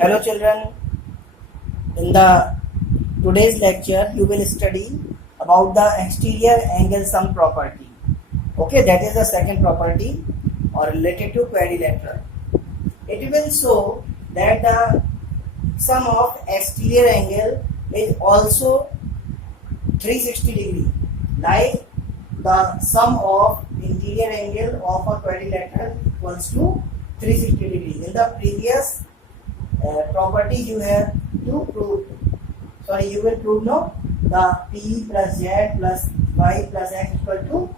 Hello children, in the today's lecture you will study about the exterior angle sum property. Okay, that is the second property or related to quadrilateral. It will show that the sum of exterior angle is also 360 degree, like the sum of interior angle of a quadrilateral equals to 360 degree. In the previous property you have to prove, you will prove no, the p plus z plus y plus x equal to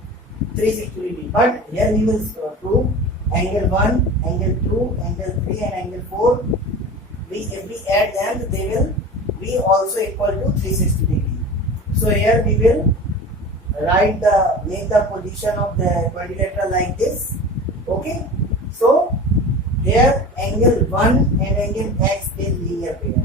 360 degree, but here we will prove angle 1, angle 2, angle 3 and angle 4. If we add them, they will be also equal to 360 degree. So here we will make the position of the quadrilateral like this. Okay, so here angle 1 and angle x is linear pair,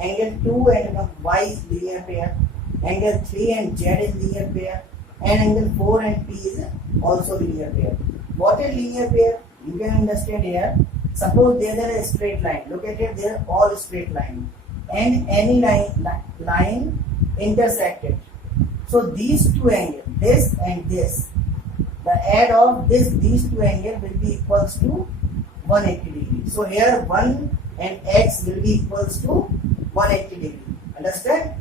angle 2 and y is linear pair, angle 3 and z is linear pair, and angle 4 and p is also linear pair. What is linear pair? You can understand here. Suppose there is a straight line. Look at it, they are all straight line, and any line intersected. So these two angles, this and this, the add of these two angles will be equals to 180 degree. So here 1 and x will be equals to 180 degree. Understand?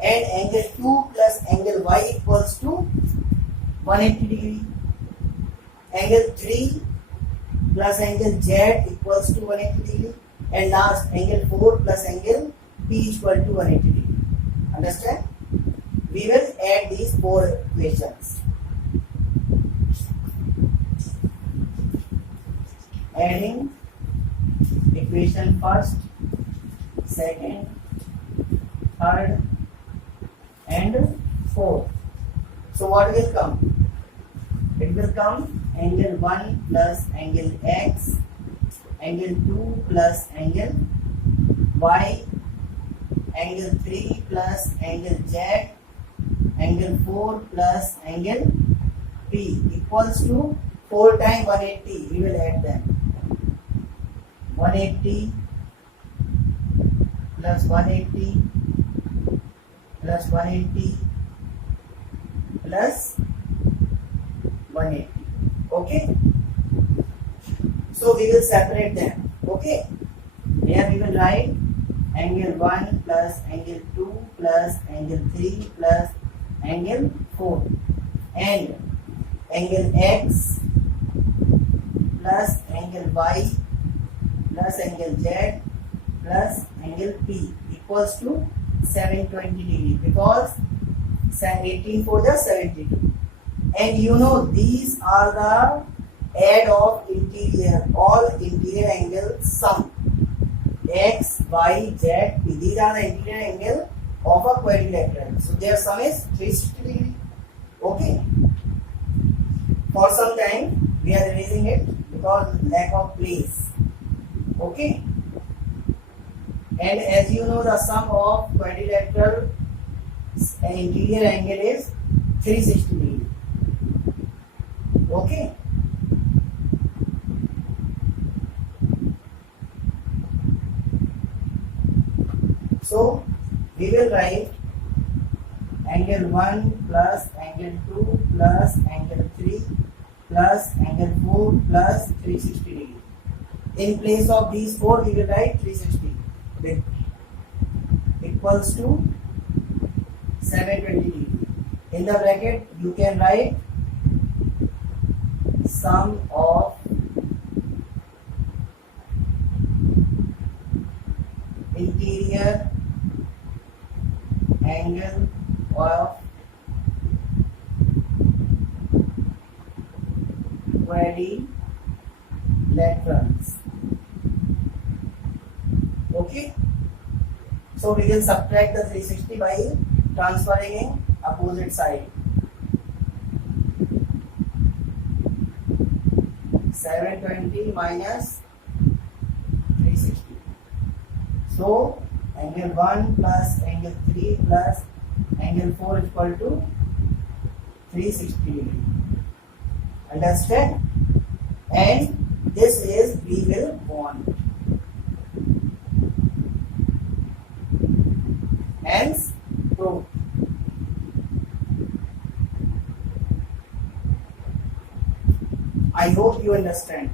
And angle 2 plus angle y equals to 180 degree. Angle 3 plus angle z equals to 180 degree. And last angle 4 plus angle p equal to 180 degree. Understand? We will add these four equations. Adding equation first, second, third and fourth. So what will come? It will come angle 1 plus angle x, angle 2 plus angle y, angle 3 plus angle z, angle 4 plus angle p equals to 4 times 180. We will add them. 180 plus 180 plus 180 plus 180. Okay, so we will separate them. Okay, here we will write angle 1 plus angle 2 plus angle 3 plus angle 4 and angle x plus angle y plus angle z plus angle p equals to 720 degree, because 18 for the 72. And you know these are the add of all interior angle sum, x, y, z, p. These are the interior angle of a quadrilateral. So their sum is 360 degree. Okay. For some time we are erasing it because lack of place. Okay. And as you know, the sum of quadrilateral interior angle is 360 degree. Okay. So we will write angle 1 plus angle 2 plus angle 3 plus angle 4 plus 360 degree. In place of these four, we will write 360 equals to 720 degree. In the bracket, you can write sum of interior angle of quadrilaterals. Okay, so we will subtract the 360 by transferring in opposite side. 720 minus 360. So angle 1 plus angle 3 plus angle 4 is equal to 360 degree. Understand? And this is we will want. hence proved. I hope you understand.